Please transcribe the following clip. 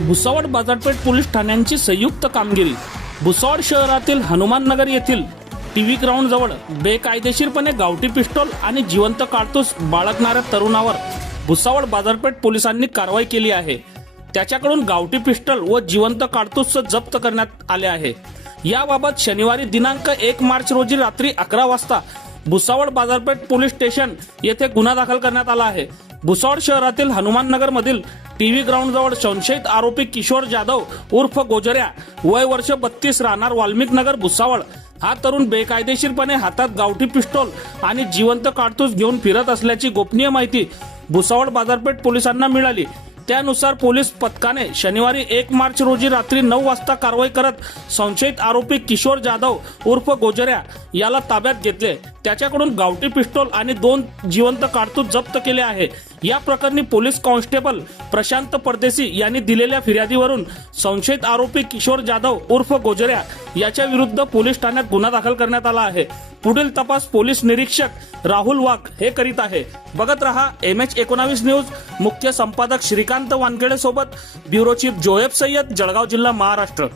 भुसावळ बाजारपेठ पोलीस ठाण्यांची संयुक्त कामगिरी. भुसावळ शहरातील हनुमाननगर येथील टी व्ही ग्राउंडजवळ बेकायदेशीरपणे गावठी पिस्टॉल आणि जिवंत काडतूस बाळगणाऱ्या तरुणावर भुसावळ बाजारपेठ पोलिसांनी कारवाई केली आहे. त्याच्याकडून गावठी पिस्टल व जिवंत काडतूस जप्त करण्यात आले आहे. याबाबत शनिवारी दिनांक एक मार्च रोजी रात्री अकरा वाजता भुसावळ बाजारपेठ पोलीस स्टेशन येथे गुन्हा दाखल करण्यात आला आहे. भुसावळ शहरातील हनुमाननगर मधील टीव्ही ग्राउंड जवळ संशयित आरोपी किशोर जाधव उर्फ गोजऱ्या वय वर्ष बत्तीस राहणार वाल्मिक नगर भुसावळ. हा तरुण बेकायदेशीरपणे हातात गावठी पिस्तोल आणि जिवंत काडतूस घेऊन फिरत असल्याची गोपनीय माहिती भुसावळ बाजारपेठ पोलिसांना मिळाली. त्यानुसार पोलीस पथकाने शनिवारी एक मार्च रोजी रात्री नऊ वाजता कारवाई करत संशयित आरोपी किशोर जाधव उर्फ गोजऱ्या याला ताब्यात घेतले. त्याच्याकडून गावठी पिस्तोल आणि दोन जिवंत काडतूस जप्त केले आहे. या प्रकरणी पोलीस कॉन्स्टेबल प्रशांत परदेशी यांनी दिलेल्या फिर्यादीवरून संशयित आरोपी किशोर जाधव उर्फ गोजऱ्या याच्या विरुद्ध पोलीस ठाण्यात गुन्हा दाखल करण्यात आला आहे. पुढील तपास पोलीस निरीक्षक राहुल वाघ हे करीत आहे. बघत रहा एम एच एकोणावीस न्यूज. मुख्य संपादक श्रीकांत वानखेडे सोबत ब्युरो चीफ जोएब सय्यद जळगाव जिल्हा महाराष्ट्र.